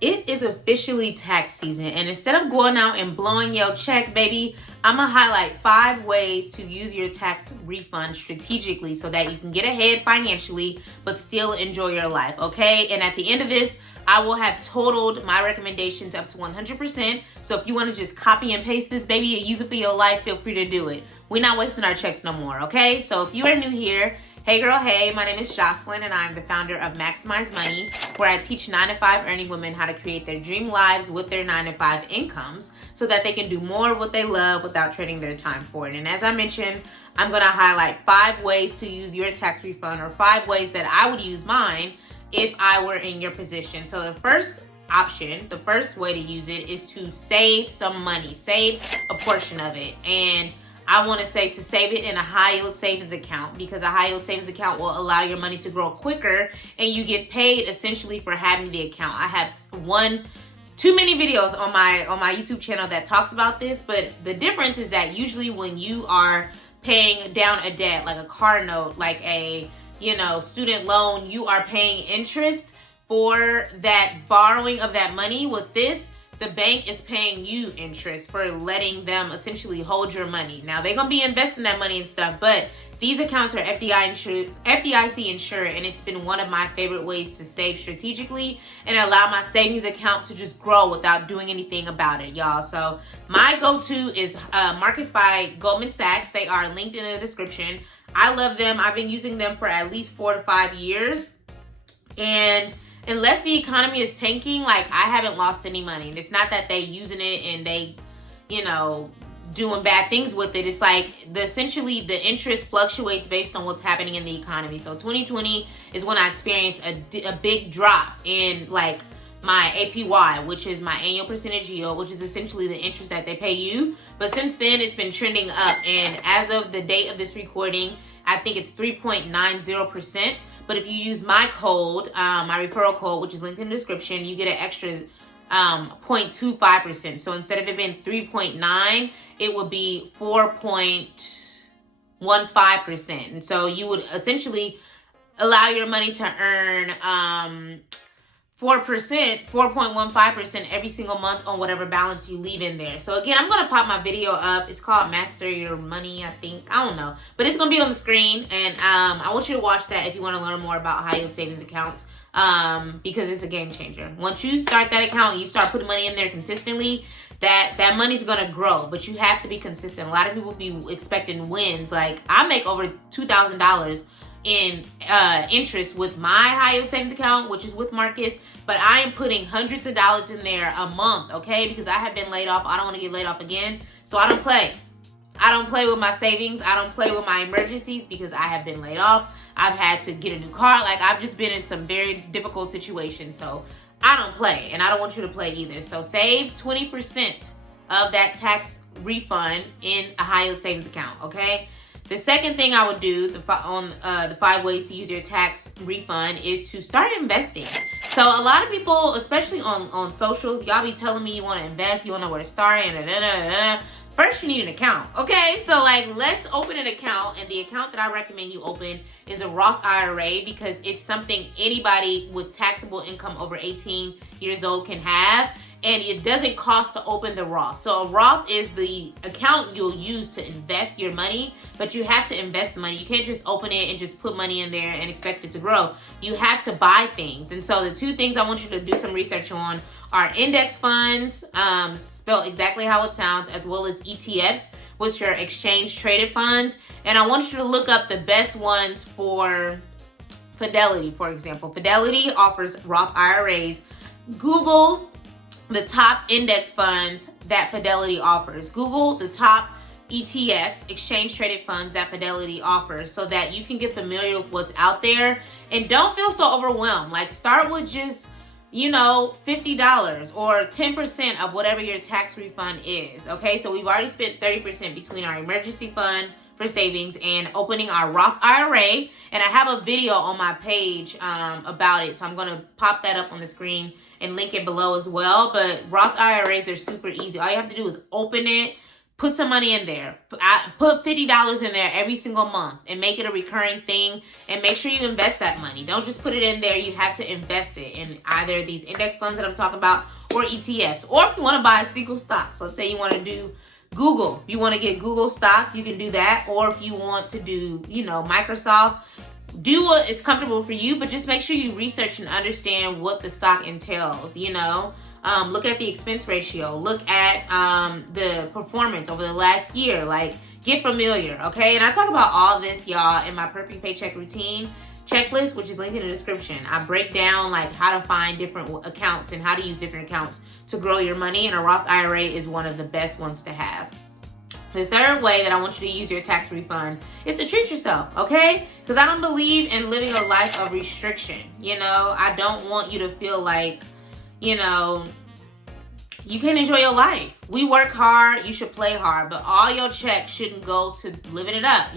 It is officially tax season, and instead of going out and blowing your check, baby, I'm gonna highlight 5 ways to use your tax refund strategically so that you can get ahead financially but still enjoy your life, okay? And at the end of this, I will have totaled my recommendations up to 100%. So if you want to just copy and paste this, baby, and use it for your life, feel free to do it. We're not wasting our checks no more, okay? So if you are new here, hey girl, hey, my name is Jocelyn and I'm the founder of Maximize Money, where I teach 9-to-5 earning women how to create their dream lives with their 9-to-5 incomes so that they can do more of what they love without trading their time for it. And as I mentioned, I'm gonna highlight 5 ways to use your tax refund, or 5 ways that I would use mine if I were in your position. So the first option, the first way to use it is to save some money, save a portion of it. And I want to say to save it in a high yield savings account, because a high yield savings account will allow your money to grow quicker and you get paid essentially for having the account. I have too many videos on my YouTube channel that talks about this, but the difference is that usually when you are paying down a debt, like a car note, like a student loan, you are paying interest for that borrowing of that money. With this, the bank is paying you interest for letting them essentially hold your money. Now, they're going to be investing that money and stuff, but these accounts are FDIC insured, and it's been one of my favorite ways to save strategically and allow my savings account to just grow without doing anything about it, y'all. So my go-to is Markets by Goldman Sachs. They are linked in the description. I love them. I've been using them for at least 4 to 5 years. And unless the economy is tanking, like, I haven't lost any money. And it's not that they using it and they, doing bad things with it. It's like essentially the interest fluctuates based on what's happening in the economy. So 2020 is when I experienced a big drop in like my APY, which is my annual percentage yield, which is essentially the interest that they pay you. But since then, it's been trending up. And as of the date of this recording, I think it's 3.90%. But if you use my code, my referral code, which is linked in the description, you get an extra 0.25%. So instead of it being 3.9, it would be 4.15%. And so you would essentially allow your money to earn 4.15% every single month on whatever balance you leave in there. So again, I'm going to pop my video up. It's called Master Your Money, I think. I don't know. But it's going to be on the screen. And I want you to watch that if you want to learn more about high yield savings accounts, because it's a game changer. Once you start that account, you start putting money in there consistently, that money's going to grow. But you have to be consistent. A lot of people be expecting wins. Like, I make over $2,000 in interest with my high yield savings account, which is with Marcus, but I am putting hundreds of dollars in there a month, okay? Because I have been laid off. I don't want to get laid off again, so I don't play. I don't play with my savings. I don't play with my emergencies because I have been laid off. I've had to get a new car. Like, I've just been in some very difficult situations, so I don't play, and I don't want you to play either. So save 20% of that tax refund in a high yield savings account, okay? The second thing I would do the 5 ways to use your tax refund is to start investing. So a lot of people, especially on socials, y'all be telling me you want to invest, you want to know where to start, and First, you need an account, okay? So, like, let's open an account, and the account that I recommend you open is a Roth IRA, because it's something anybody with taxable income over 18 years old can have, and it doesn't cost to open the Roth. So a Roth is the account you'll use to invest your money, but you have to invest the money. You can't just open it and just put money in there and expect it to grow. You have to buy things. And so the 2 things I want you to do some research on are index funds, spelled exactly how it sounds, as well as ETFs, which are exchange traded funds. And I want you to look up the best ones for Fidelity, for example. Fidelity offers Roth IRAs. Google the top index funds that Fidelity offers. Google the top ETFs, exchange traded funds, that Fidelity offers, so that you can get familiar with what's out there. And don't feel so overwhelmed. Like, start with just, $50 or 10% of whatever your tax refund is. Okay, so we've already spent 30% between our emergency fund for savings and opening our Roth IRA. And I have a video on my page about it. So I'm going to pop that up on the screen and link it below as well. But Roth IRAs are super easy. All you have to do is open it, put some money in there. Put $50 in there every single month and make it a recurring thing, and make sure you invest that money. Don't just put it in there. You have to invest it in either these index funds that I'm talking about or ETFs. Or if you want to buy a single stock, so let's say you want to do Google. If you want to get Google stock, you can do that. Or if you want to do, Microsoft, do what is comfortable for you, but just make sure you research and understand what the stock entails, Look at the expense ratio. Look at the performance over the last year. Like, get familiar, okay? And I talk about all this, y'all, in my Perfect Paycheck Routine checklist, which is linked in the description. I break down, like, how to find different accounts and how to use different accounts to grow your money, and a Roth IRA is one of the best ones to have. The third way that I want you to use your tax refund is to treat yourself, okay? Because I don't believe in living a life of restriction, I don't want you to feel like, you can enjoy your life. We work hard, you should play hard, but all your checks shouldn't go to living it up,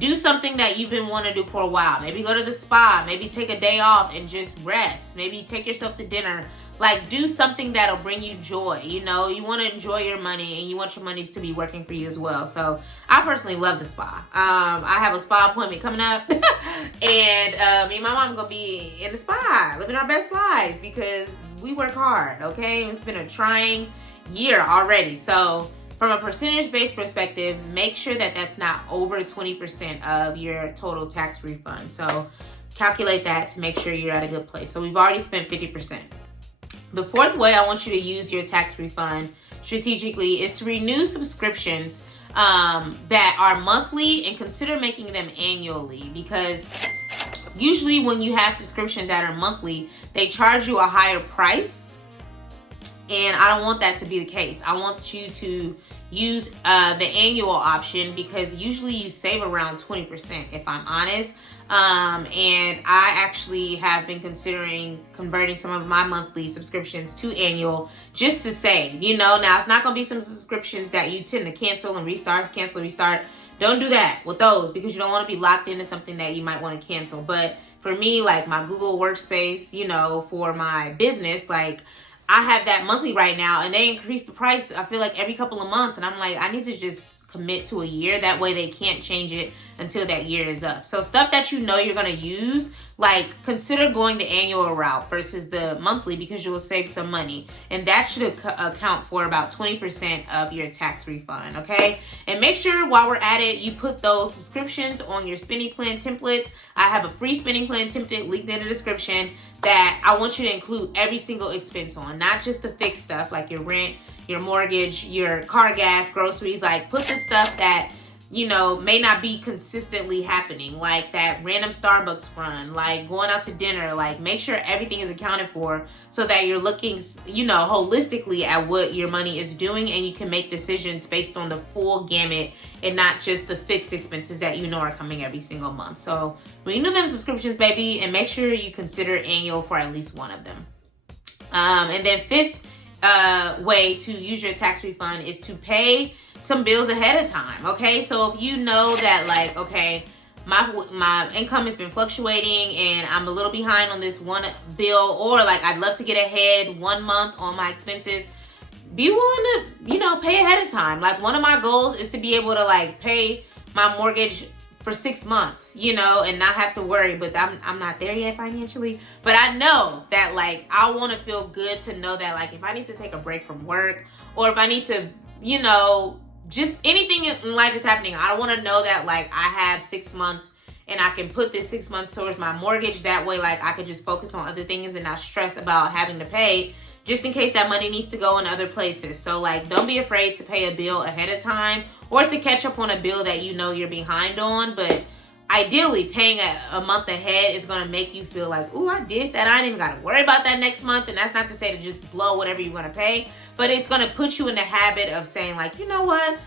Do something that you've been wanting to do for a while. Maybe go to the spa, maybe take a day off and just rest. Maybe take yourself to dinner. Like, do something that'll bring you joy, You want to enjoy your money, and you want your monies to be working for you as well. So I personally love the spa. I have a spa appointment coming up, and me and my mom gonna be in the spa, living our best lives, because we work hard, okay? It's been a trying year already. So from a percentage-based perspective, make sure that that's not over 20% of your total tax refund. So calculate that to make sure you're at a good place. So we've already spent 50%. The fourth way I want you to use your tax refund strategically is to renew subscriptions that are monthly, and consider making them annually, because usually when you have subscriptions that are monthly, they charge you a higher price, and I don't want that to be the case. I want you to use the annual option, because usually you save around 20%, if I'm honest. And I actually have been considering converting some of my monthly subscriptions to annual, just to save, Now, it's not going to be some subscriptions that you tend to cancel and restart, cancel and restart. Don't do that with those, because you don't want to be locked into something that you might want to cancel. But for me, like my Google Workspace, for my business, like, I have that monthly right now, and they increase the price, I feel like, every couple of months. And I'm like, I need to just commit to a year. That way they can't change it until that year is up. So stuff that you're going to use, like, consider going the annual route versus the monthly, because you will save some money. And that should account for about 20% of your tax refund, okay? And make sure while we're at it, you put those subscriptions on your spending plan templates. I have a free spending plan template linked in the description that I want you to include every single expense on, not just the fixed stuff like your rent, your mortgage, your car gas, groceries. Like, put the stuff that, may not be consistently happening, like that random Starbucks run, like going out to dinner. Like, make sure everything is accounted for, so that you're looking, holistically at what your money is doing, and you can make decisions based on the full gamut and not just the fixed expenses that are coming every single month. So renew them subscriptions, baby, and make sure you consider annual for at least one of them. And then fifth way to use your tax refund is to pay some bills ahead of time, okay? So if you know that, like, okay, my income has been fluctuating and I'm a little behind on this one bill, or like I'd love to get ahead 1 month on my expenses, be willing to, pay ahead of time. Like, one of my goals is to be able to, like, pay my mortgage for 6 months, and not have to worry. But I'm not there yet financially. But I know that, like, I want to feel good to know that, like, if I need to take a break from work, or if I need to, just anything in life is happening, I want to know that, like, I have 6 months and I can put this 6 months towards my mortgage. That way, like, I could just focus on other things and not stress about having to pay, just in case that money needs to go in other places. So, like, don't be afraid to pay a bill ahead of time, or to catch up on a bill that you're behind on. But ideally, paying a month ahead is going to make you feel like, ooh, I did that. I ain't even got to worry about that next month. And that's not to say to just blow whatever you're going to pay, but it's going to put you in the habit of saying, like, you know what?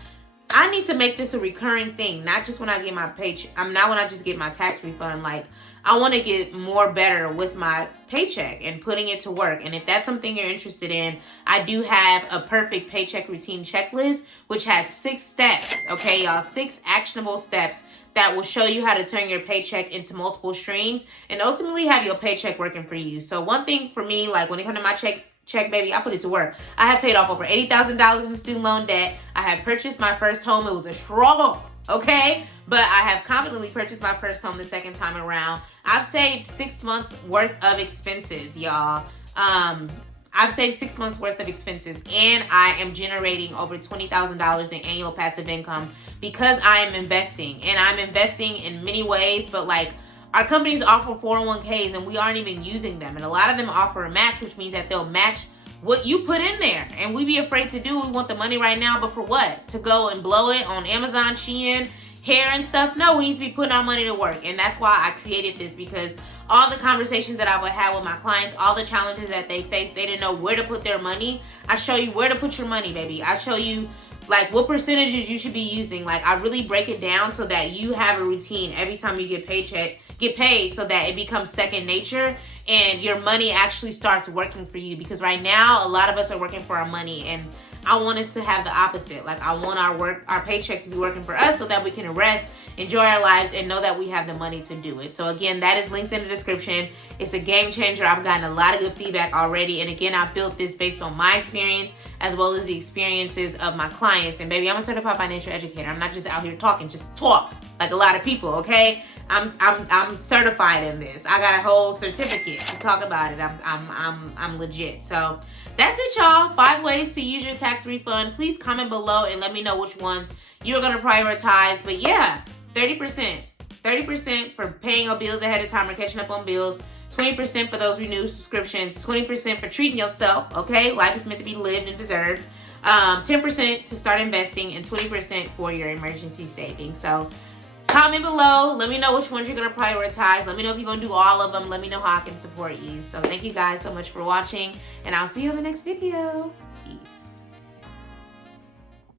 I need to make this a recurring thing, not just when I get my paycheck. Not when I just get my tax refund. Like, I want to get more better with my paycheck and putting it to work. And if that's something you're interested in, I do have a perfect paycheck routine checklist, which has 6 steps, okay, y'all? 6 actionable steps that will show you how to turn your paycheck into multiple streams and ultimately have your paycheck working for you. So one thing for me, like, when it comes to my check, baby, I put it to work. I have paid off over $80,000 in student loan debt. I have purchased my first home. It was a struggle, okay? But I have confidently purchased my first home the second time around. I've saved 6 months worth of expenses, y'all. I've saved 6 months worth of expenses, and I am generating over $20,000 in annual passive income because I am investing. And I'm investing in many ways, but like, our companies offer 401ks and we aren't even using them. And a lot of them offer a match, which means that they'll match what you put in there. And we be afraid to do. We want the money right now, but for what? To go and blow it on Amazon, Shein, hair and stuff? No, we need to be putting our money to work. And that's why I created this, because all the conversations that I would have with my clients, all the challenges that they face, they didn't know where to put their money. I show you where to put your money, baby. I show you like what percentages you should be using. Like, I really break it down so that you have a routine every time you get paid, so that it becomes second nature and your money actually starts working for you. Because right now, a lot of us are working for our money, and I want us to have the opposite. Like, I want our paychecks to be working for us so that we can rest, enjoy our lives, and know that we have the money to do it. So again, that is linked in the description. It's a game changer. I've gotten a lot of good feedback already. And again, I built this based on my experience as well as the experiences of my clients. And baby, I'm a certified financial educator. I'm not just out here talking, just talk like a lot of people, okay? I'm certified in this. I got a whole certificate to talk about it. I'm legit. So that's it, y'all. 5 ways to use your tax refund. Please comment below and let me know which ones you're gonna prioritize. But yeah, 30%. 30% for paying your bills ahead of time or catching up on bills. 20% for those renewed subscriptions. 20% for treating yourself, okay? Life is meant to be lived and deserved. 10% to start investing, and 20% for your emergency savings. So comment below. Let me know which ones you're going to prioritize. Let me know if you're going to do all of them. Let me know how I can support you. So thank you guys so much for watching, and I'll see you in the next video.